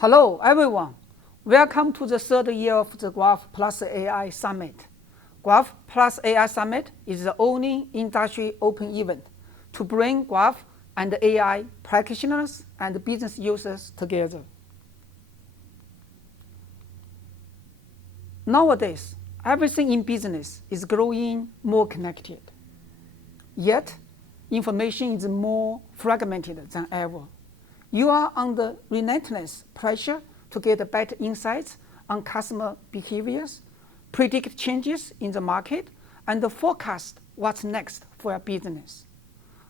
Hello, everyone. Welcome to the third year of the Graph+AI Summit. Graph+AI Summit is the only industry open event to bring Graph and AI practitioners and business users together. Nowadays, everything in business is growing more connected. Yet, information is more fragmented than ever. You are under relentless pressure to get better insights on customer behaviors, predict changes in the market, and forecast what's next for your business.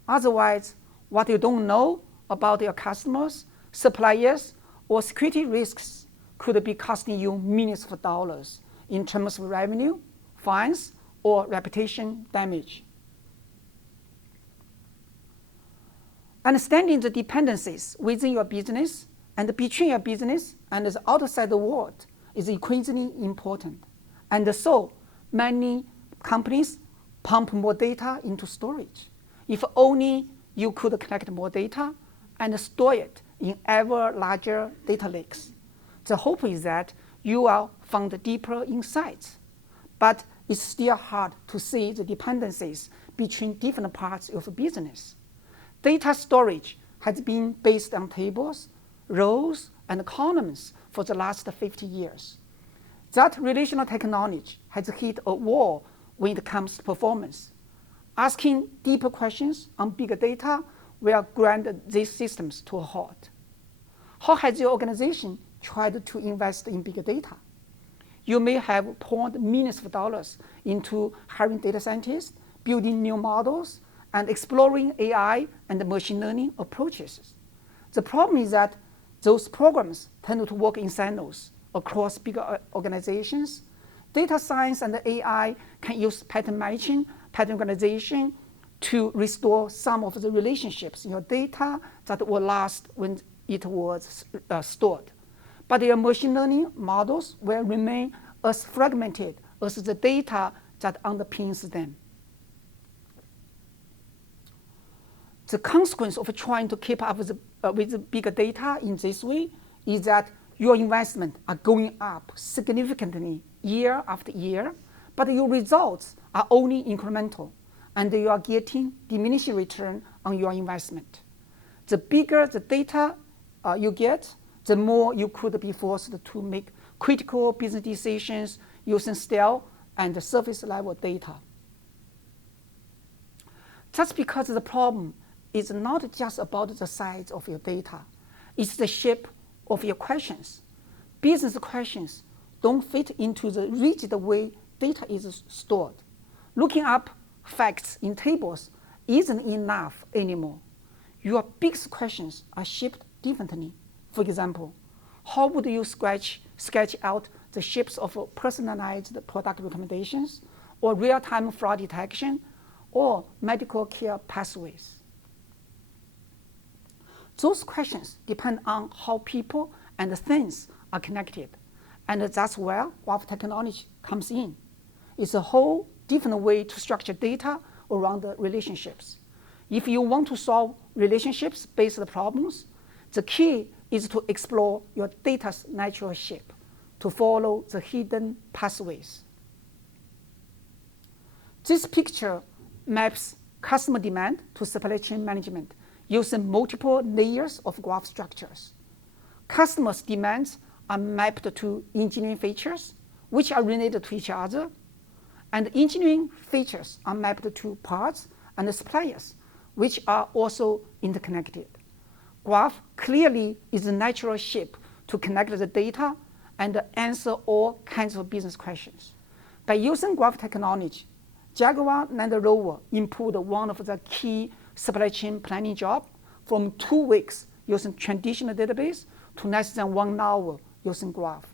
Otherwise, what you don't know about your customers, suppliers, or security risks could be costing you millions of dollars in terms of revenue, fines, or reputation damage. Understanding the dependencies within your business and between your business and the outside world is increasingly important. And so, many companies pump more data into storage. If only you could collect more data and store it in ever larger data lakes. The hope is that you will find deeper insights. But it's still hard to see the dependencies between different parts of a business. Data storage has been based on tables, rows, and columns for the last 50 years. That relational technology has hit a wall when it comes to performance. Asking deeper questions on big data will grind these systems to a halt. How has your organization tried to invest in big data? You may have poured millions of dollars into hiring data scientists, building new models, and exploring AI and machine learning approaches. The problem is that those programs tend to work in silos across bigger organizations. Data science and AI can use pattern matching, pattern organization to restore some of the relationships in your data that were lost when it was stored. But your machine learning models will remain as fragmented as the data that underpins them. The consequence of trying to keep up with big data in this way is that your investments are going up significantly year after year, but your results are only incremental, and you are getting diminishing return on your investment. The bigger the data you get, the more you could be forced to make critical business decisions using stale and surface-level data. That's because the problem is not just about the size of your data. It's the shape of your questions. Business questions don't fit into the rigid way data is stored. Looking up facts in tables isn't enough anymore. Your biggest questions are shaped differently. For example, how would you sketch out the shapes of personalized product recommendations, or real-time fraud detection, or medical care pathways? Those questions depend on how people and things are connected, and that's where Graph technology comes in. It's a whole different way to structure data around the relationships. If you want to solve relationships-based problems, the key is to explore your data's natural shape, to follow the hidden pathways. This picture maps customer demand to supply chain management using multiple layers of graph structures. Customers' demands are mapped to engineering features, which are related to each other, and engineering features are mapped to parts and suppliers, which are also interconnected. Graph clearly is a natural shape to connect the data and answer all kinds of business questions. By using Graph technology, Jaguar Land Rover improved one of the key supply chain planning job from 2 weeks using traditional database to less than 1 hour using Graph.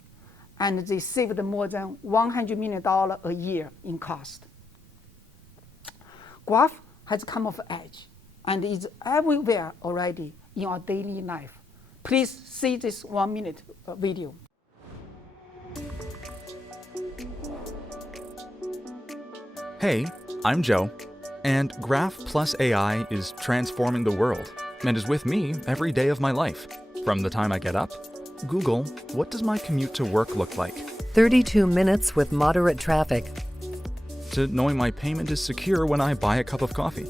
And they saved more than $100 million a year in cost. Graph has come of age and is everywhere already in our daily life. Please see this 1-minute video. Hey, I'm Joe, and Graph+AI is transforming the world and is with me every day of my life, from the time I get up Google, what does my commute to work look like? 32 minutes with moderate traffic. To knowing my payment is secure when I buy a cup of coffee.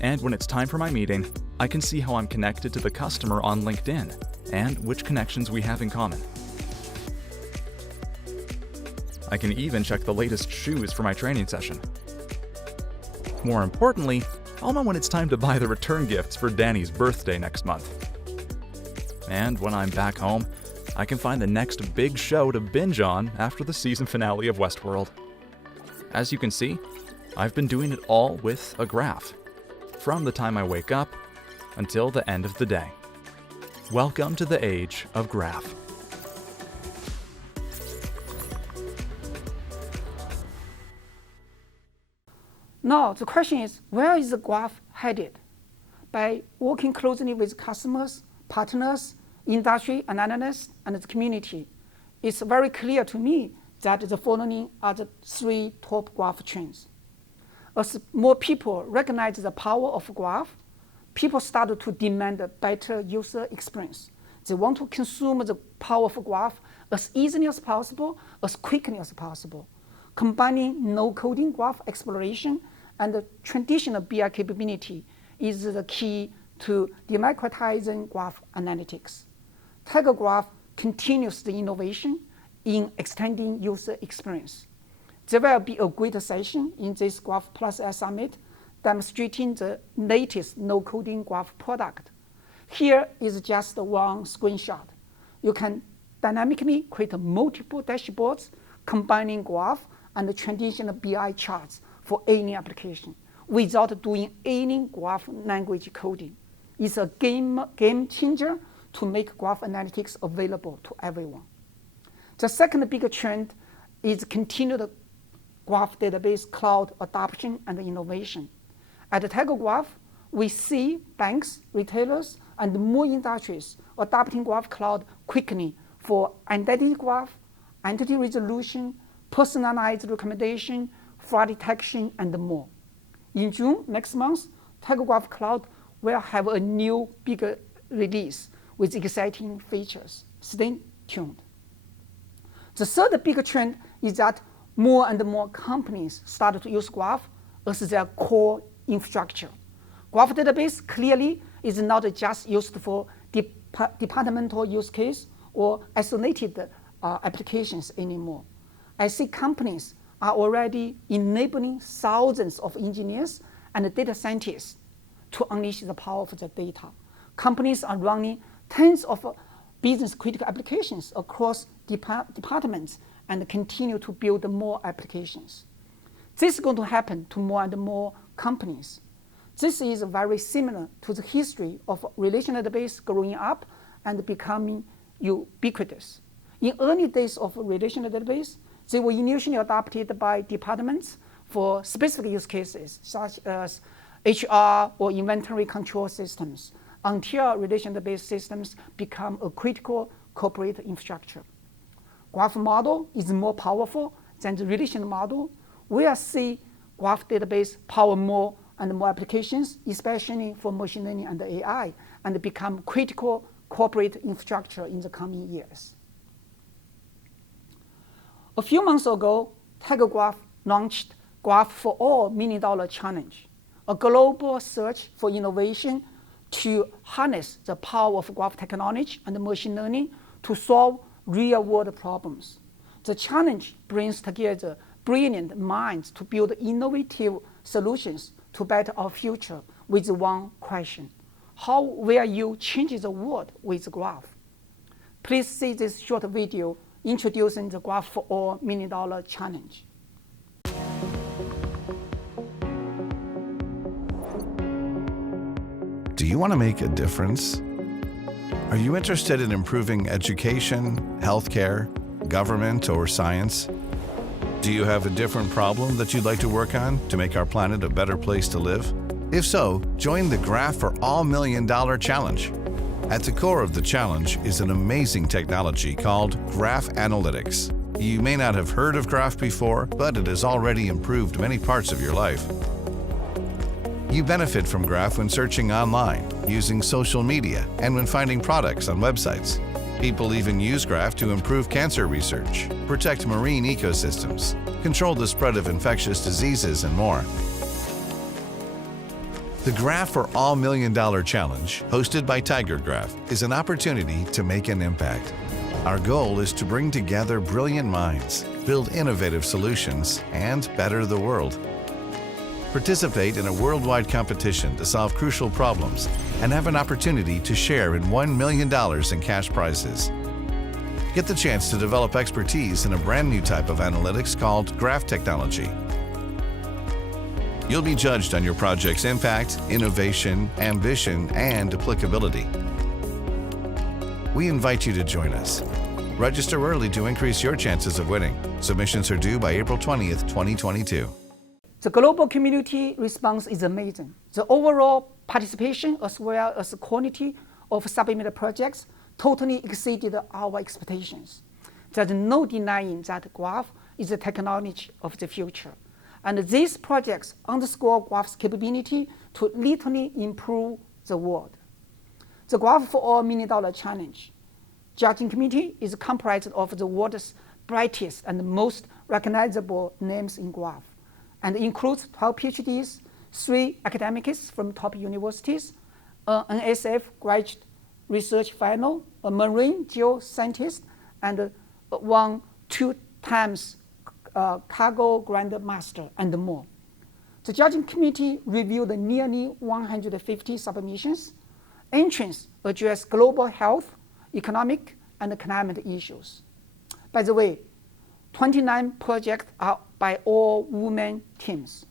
And when it's time for my meeting, I can see how I'm connected to the customer on LinkedIn and which connections we have in common. I can even check the latest shoes for my training session. More importantly, I'll know when it's time to buy the return gifts for Danny's birthday next month. And when I'm back home, I can find the next big show to binge on after the season finale of Westworld. As you can see, I've been doing it all with a graph, from the time I wake up until the end of the day. Welcome to the age of graph. Now, the question is, where is the graph headed? By working closely with customers, partners, industry analysts, and the community, it's very clear to me that the following are the three top graph trends. As more people recognize the power of graph, people start to demand a better user experience. They want to consume the power of graph as easily as possible, as quickly as possible. Combining no-coding graph exploration and the traditional BI capability is the key to democratizing graph analytics. TigerGraph continues the innovation in extending user experience. There will be a great session in this Graph+AI Summit demonstrating the latest no-coding graph product. Here is just one screenshot. You can dynamically create multiple dashboards combining graph and traditional BI charts for any application without doing any graph language coding. It's a game changer to make graph analytics available to everyone. The second big trend is continued graph database cloud adoption and innovation. At TigerGraph, we see banks, retailers, and more industries adopting Graph Cloud quickly for identity graph, entity resolution, personalized recommendation, fraud detection, and more. In June next month, TigerGraph Cloud will have a new big release with exciting features. Stay tuned. The third big trend is that more and more companies start to use Graph as their core infrastructure. Graph database clearly is not just used for departmental use case or isolated applications anymore. I see companies are already enabling thousands of engineers and data scientists to unleash the power of the data. Companies are running tens of business critical applications across departments and continue to build more applications. This is going to happen to more and more companies. This is very similar to the history of relational database growing up and becoming ubiquitous. In early days of relational database, they were initially adopted by departments for specific use cases, such as HR or inventory control systems, until relational database systems become a critical corporate infrastructure. Graph model is more powerful than the relational model. We'll see graph database power more and more applications, especially for machine learning and AI, and become critical corporate infrastructure in the coming years. A few months ago, TigerGraph launched Graph for All $1 Million Challenge, a global search for innovation to harness the power of graph technology and machine learning to solve real-world problems. The challenge brings together brilliant minds to build innovative solutions to better our future with one question: how will you change the world with graph? Please see this short video introducing the Graph for All $1 Million Challenge. Do you want to make a difference? Are you interested in improving education, healthcare, government, or science? Do you have a different problem that you'd like to work on to make our planet a better place to live? If so, join the Graph for All $1 Million Challenge. At the core of the challenge is an amazing technology called Graph Analytics. You may not have heard of Graph before, but it has already improved many parts of your life. You benefit from Graph when searching online, using social media, and when finding products on websites. People even use Graph to improve cancer research, protect marine ecosystems, control the spread of infectious diseases, and more. The Graph for All $1 Million Challenge, hosted by TigerGraph, is an opportunity to make an impact. Our goal is to bring together brilliant minds, build innovative solutions, and better the world. Participate in a worldwide competition to solve crucial problems and have an opportunity to share in $1 million in cash prizes. Get the chance to develop expertise in a brand new type of analytics called graph technology. You'll be judged on your project's impact, innovation, ambition, and applicability. We invite you to join us. Register early to increase your chances of winning. Submissions are due by April 20th, 2022. The global community response is amazing. The overall participation as well as the quality of submitted projects totally exceeded our expectations. There's no denying that Graph is the technology of the future. And these projects underscore Graph's capability to literally improve the world. The Graph for All $1 Million Challenge judging committee is comprised of the world's brightest and most recognizable names in Graph, and includes 12 PhDs, 3 academics from top universities, an NSF graduate research fellow, a marine geoscientist, and won 2 times cargo grandmaster, and more. The judging committee reviewed nearly 150 submissions. Entrants address global health, economic, and climate issues. By the way, 29 projects are by all women teams.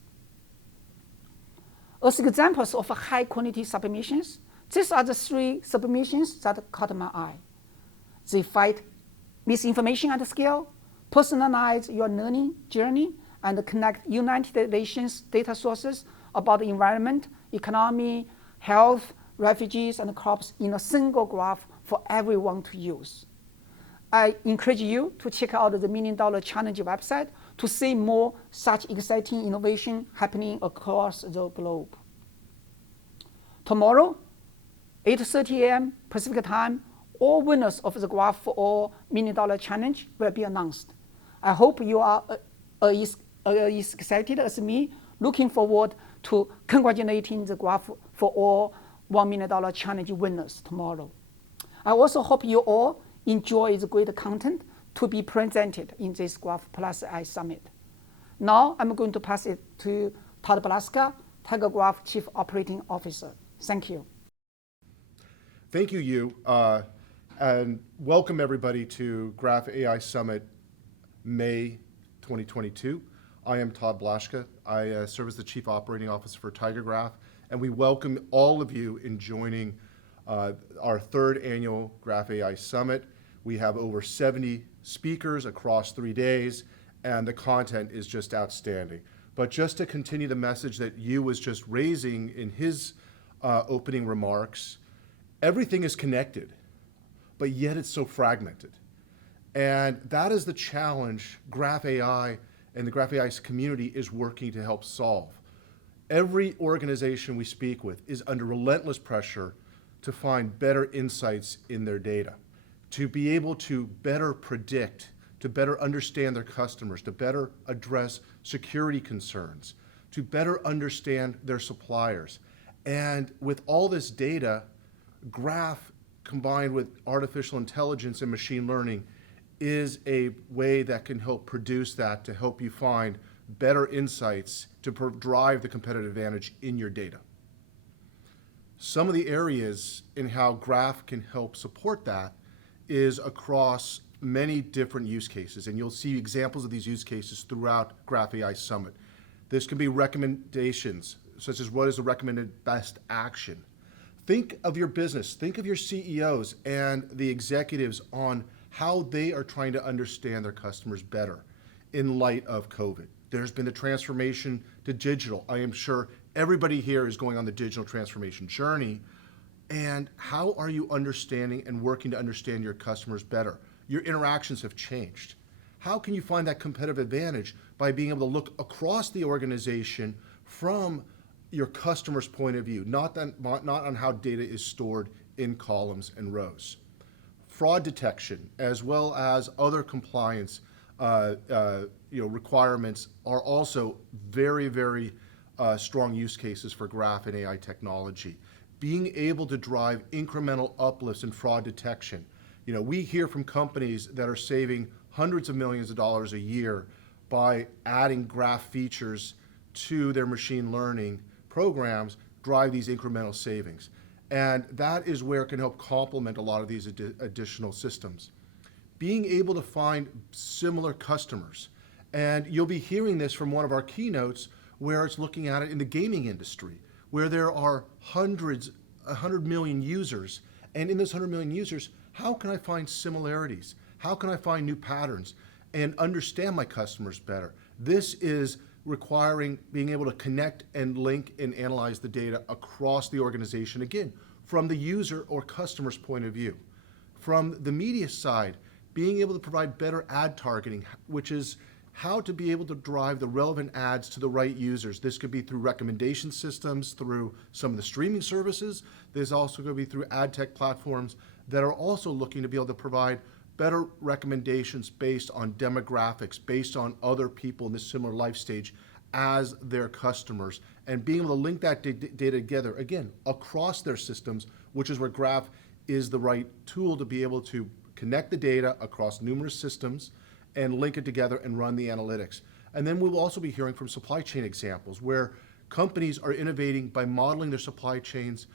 As examples of high-quality submissions, these are the 3 submissions that caught my eye. They fight misinformation at scale, personalize your learning journey, and connect United Nations data sources about the environment, economy, health, refugees, and crops in a single graph for everyone to use. I encourage you to check out the $1 Million Challenge website to see more such exciting innovation happening across the globe. Tomorrow, 8:30 a.m. Pacific time, all winners of the Graph for All $1 Million Challenge will be announced. I hope you are as excited as me, looking forward to congratulating the Graph for All $1 Million Challenge winners tomorrow. I also hope you all enjoy the great content to be presented in this Graph+AI Summit. Now I'm going to pass it to Todd Blaschka, TigerGraph Chief Operating Officer. Thank you. Thank you, Yu, and welcome everybody to Graph+AI Summit May 2022. I am Todd Blaschka. I serve as the Chief Operating Officer for TigerGraph, and we welcome all of you in joining our 3rd annual Graph+AI Summit. We have over 70 speakers across 3 days, and the content is just outstanding. But just to continue the message that Yu was just raising in his opening remarks, everything is connected, but yet it's so fragmented. And that is the challenge Graph+AI and the Graph+AI community is working to help solve. Every organization we speak with is under relentless pressure to find better insights in their data, to be able to better predict, to better understand their customers, to better address security concerns, to better understand their suppliers. And with all this data, Graph combined with artificial intelligence and machine learning is a way that can help produce that, to help you find better insights to drive the competitive advantage in your data. Some of the areas in how Graph can help support that is across many different use cases, and you'll see examples of these use cases throughout Graph+AI Summit. This can be recommendations, such as what is the recommended best action. Think of your business, think of your CEOs and the executives on how they are trying to understand their customers better in light of COVID. There's been the transformation to digital. I am sure everybody here is going on the digital transformation journey. And how are you understanding and working to understand your customers better? Your interactions have changed. How can you find that competitive advantage? By being able to look across the organization from your customer's point of view, not on how data is stored in columns and rows. Fraud detection, as well as other compliance requirements, are also very, very strong use cases for graph and AI technology. Being able to drive incremental uplifts in fraud detection. We hear from companies that are saving hundreds of millions of dollars a year by adding graph features to their machine learning programs, drive these incremental savings. And that is where it can help complement a lot of these additional systems. Being able to find similar customers. And you'll be hearing this from one of our keynotes where it's looking at it in the gaming industry, where there are 100 million users. And in those 100 million users, how can I find similarities? How can I find new patterns and understand my customers better? This is requiring being able to connect and link and analyze the data across the organization, again, from the user or customer's point of view. From the media side, being able to provide better ad targeting, which is how to be able to drive the relevant ads to the right users. This could be through recommendation systems, through some of the streaming services. There's also going to be through ad tech platforms that are also looking to be able to provide better recommendations based on demographics, based on other people in this similar life stage as their customers, and being able to link that data together, again, across their systems, which is where Graph is the right tool to be able to connect the data across numerous systems and link it together and run the analytics. And then we will also be hearing from supply chain examples where companies are innovating by modeling their supply chains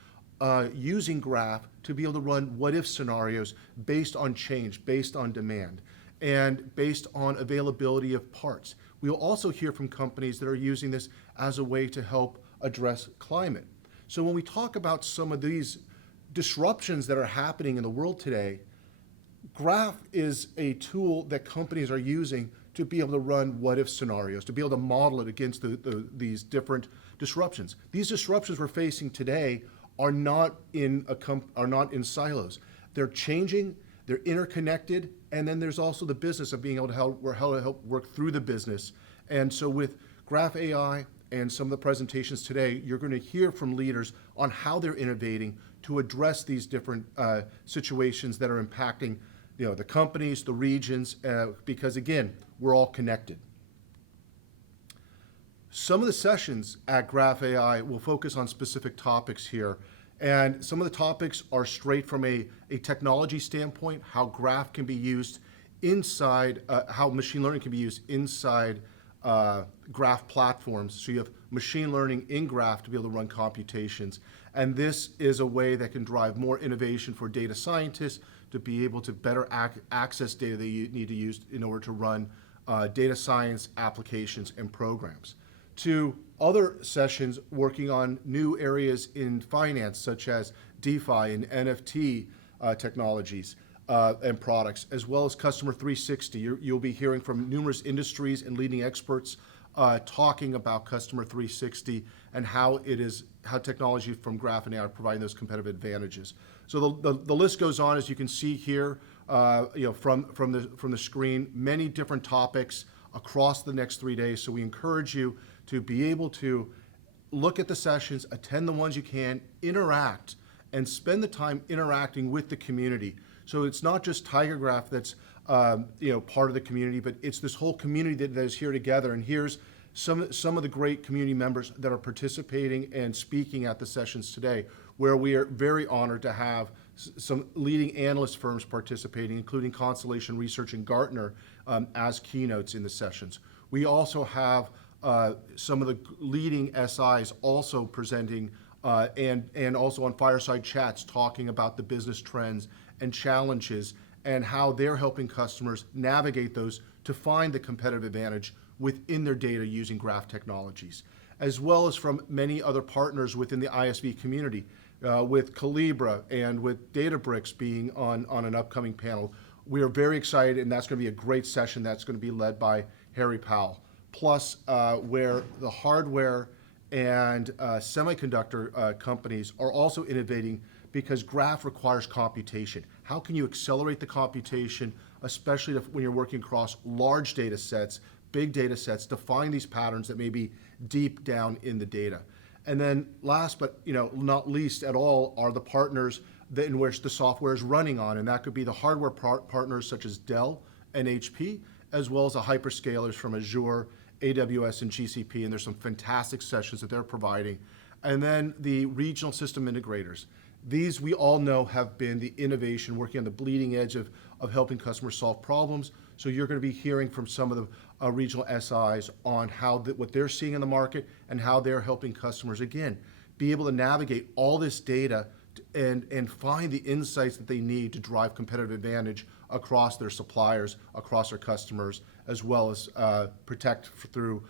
using Graph to be able to run what-if scenarios based on change, based on demand, and based on availability of parts. We will also hear from companies that are using this as a way to help address climate. So when we talk about some of these disruptions that are happening in the world today, Graph is a tool that companies are using to be able to run what-if scenarios, to be able to model it against these different disruptions. These disruptions we're facing today are not in silos. They're changing, they're interconnected, and then there's also the business of being able to help work through the business. And so with Graph+AI and some of the presentations today, you're going to hear from leaders on how they're innovating to address these different situations that are impacting the companies, the regions, because again, we're all connected. Some of the sessions at Graph+AI will focus on specific topics here, and some of the topics are straight from a technology standpoint, how Graph can be used inside, how machine learning can be used inside Graph platforms. So you have machine learning in Graph to be able to run computations, and this is a way that can drive more innovation for data scientists to be able to better access data that you need to use in order to run data science applications and programs. To other sessions working on new areas in finance, such as DeFi and NFT technologies and products, as well as Customer 360. You'll be hearing from numerous industries and leading experts talking about Customer 360 and how technology from Graph and AI are providing those competitive advantages. So the list goes on, as you can see here, from the screen, many different topics across the next 3 days. So we encourage you to be able to look at the sessions, attend the ones you can, interact, and spend the time interacting with the community. So it's not just TigerGraph that's part of the community, but it's this whole community that is here together. And here's some of the great community members that are participating and speaking at the sessions today, where we are very honored to have some leading analyst firms participating, including Constellation Research and Gartner as keynotes in the sessions. We also have some of the leading SIs also presenting and also on fireside chats talking about the business trends and challenges and how they're helping customers navigate those to find the competitive advantage within their data using Graph technologies, as well as from many other partners within the ISV community, with Calibra and with Databricks being on an upcoming panel. We are very excited, and that's going to be a great session that's going to be led by Harry Powell. Plus, where the hardware and semiconductor companies are also innovating because Graph requires computation. How can you accelerate the computation, especially when you're working across large data sets, big data sets, to find these patterns that may be deep down in the data? And then last but not least at all are the partners in which the software is running on. And that could be the hardware partners such as Dell and HP, as well as the hyperscalers from Azure, AWS, and GCP. And there's some fantastic sessions that they're providing. And then the regional system integrators. These, we all know, have been the innovation, working on the bleeding edge of helping customers solve problems. So you're going to be hearing from some of the regional SIs on what they're seeing in the market and how they're helping customers, again, be able to navigate all this data and find the insights that they need to drive competitive advantage across their suppliers, across their customers, as well as protect through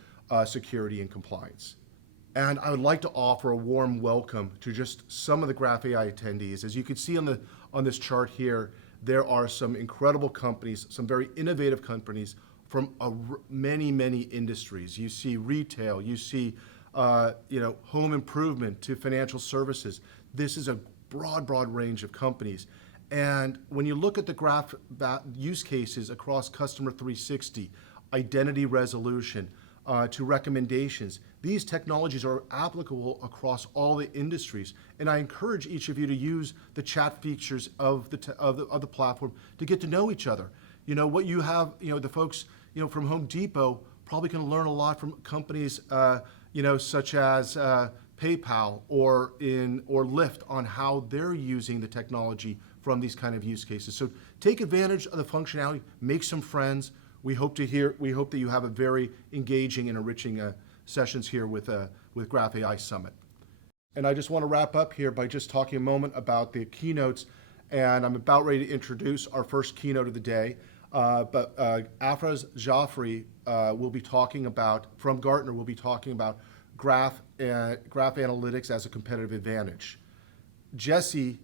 security and compliance. And I would like to offer a warm welcome to just some of the Graph+AI attendees. As you can see on this chart here, there are some incredible companies, some very innovative companies from many, many industries. You see retail, you see home improvement to financial services. This is a broad range of companies. And when you look at the graph use cases across Customer 360, identity resolution, to recommendations, these technologies are applicable across all the industries. And I encourage each of you to use the chat features of the platform to get to know each other. What you have, the folks, from Home Depot probably can learn a lot from companies, such as PayPal or Lyft on how they're using the technology from these kind of use cases. So take advantage of the functionality, make some friends. We hope that you have a very engaging and enriching sessions here with Graph+AI Summit. And I just want to wrap up here by just talking a moment about the keynotes. And I'm about ready to introduce our first keynote of the day. But Afraz Jaffrey will be talking about, from Gartner, will be talking about graph analytics as a competitive advantage. Jesse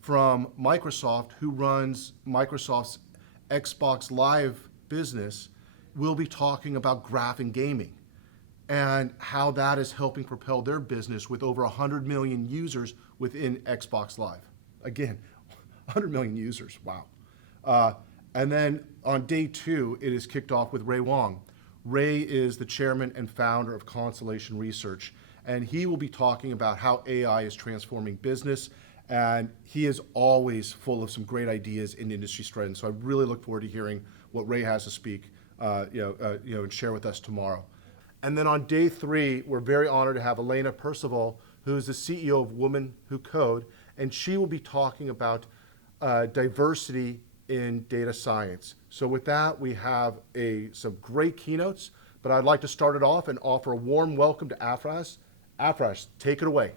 from Microsoft, who runs Microsoft's Xbox Live business, will be talking about graph and gaming and how that is helping propel their business with over 100 million users within Xbox Live. Again, 100 million users, wow. And then on day 2, it is kicked off with Ray Wang. Ray is the chairman and founder of Constellation Research, and he will be talking about how AI is transforming business, and he is always full of some great ideas in industry trends. So I really look forward to hearing what Ray has to speak, and share with us tomorrow. And then on day 3, we're very honored to have Elena Percival, who is the CEO of Women Who Code, and she will be talking about diversity in data science. So with that, we have some great keynotes, but I'd like to start it off and offer a warm welcome to Afraz. Afraz, take it away.